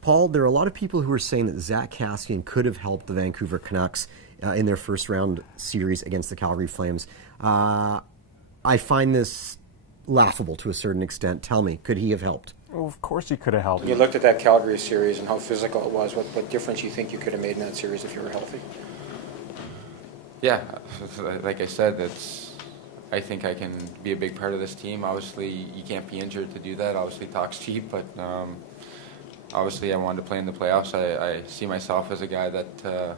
Paul, there are a lot of people who are saying that Zack Kassian could have helped the Vancouver Canucks in their first round series against the Calgary Flames. I find this laughable to a certain extent. Tell me, could he have helped? Well, of course he could have helped. You looked at that Calgary series and how physical it was. What difference you think you could have made in that series if you were healthy? Yeah, like I said, I think I can be a big part of this team. Obviously, you can't be injured to do that. Obviously, talk's cheap, but obviously I wanted to play in the playoffs. I see myself as a guy that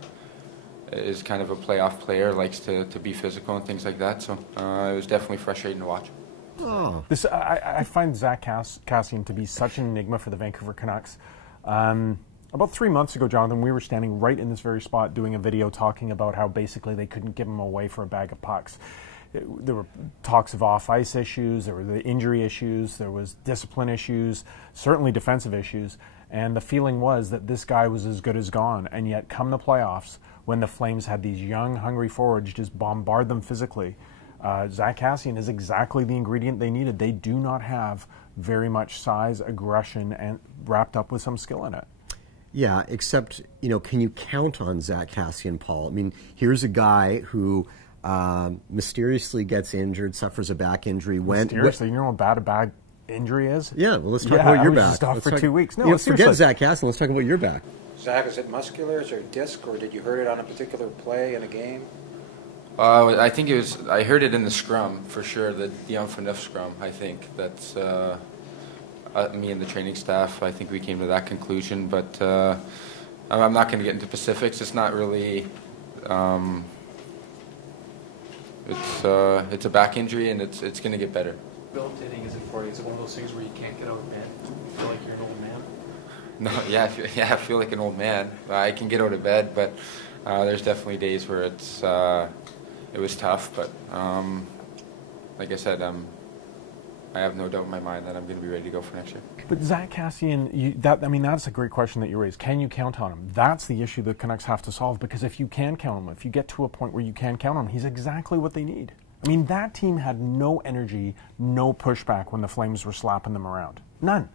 is kind of a playoff player, likes to be physical and things like that. So it was definitely frustrating to watch. Oh. I find Zack Kassian to be such an enigma for the Vancouver Canucks. About 3 months ago, Jonathan, we were standing right in this very spot doing a video talking about how basically they couldn't give him away for a bag of pucks. There were talks of off-ice issues, there were the injury issues, there was discipline issues, certainly defensive issues, and the feeling was that this guy was as good as gone. And yet, come the playoffs, when the Flames had these young, hungry forwards just bombard them physically, Zack Kassian is exactly the ingredient they needed. They do not have very much size, aggression, and wrapped up with some skill in it. Yeah, except, you know, can you count on Zack Kassian, Paul? I mean, here's a guy who mysteriously gets injured, suffers a back injury. Mysteriously? You know how bad a back injury is? Yeah, well, let's talk about your back. Just off for 2 weeks. No, you know, forget Zack Kassian. Let's talk about your back. Zach, is it muscular? Is there a disc, or did you hurt it on a particular play in a game? I think it was. I heard it in the scrum for sure. The Dion Phaneuf scrum. I think that's me and the training staff. I think we came to that conclusion. But I'm not going to get into specifics. It's not really. It's a back injury, and it's going to get better. Built inning is it for you? Is it one of those things where you can't get out of bed? You feel like you're an old man? No, yeah, I feel like an old man. I can get out of bed, but there's definitely days where it was tough. But like I said, I have no doubt in my mind that I'm going to be ready to go for next year. But Zack Kassian, that's a great question that you raised. Can you count on him? That's the issue the Canucks have to solve, because if you can count on him, if you get to a point where you can count on him, he's exactly what they need. I mean, that team had no energy, no pushback when the Flames were slapping them around. None.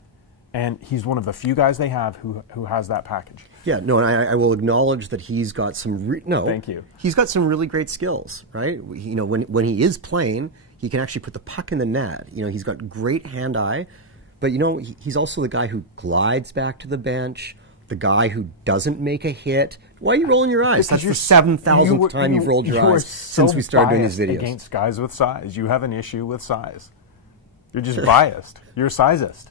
And he's one of the few guys they have who has that package. Yeah, no, and I will acknowledge that he's got some Thank you. He's got some really great skills, right? You know, when he is playing, he can actually put the puck in the net. You know, he's got great hand-eye, but you know, he's also the guy who glides back to the bench, the guy who doesn't make a hit. Why are you rolling your eyes? That's the 7,000th time you've rolled your eyes since we started doing these videos. Against guys with size. You have an issue with size. You're just biased. You're a sizist.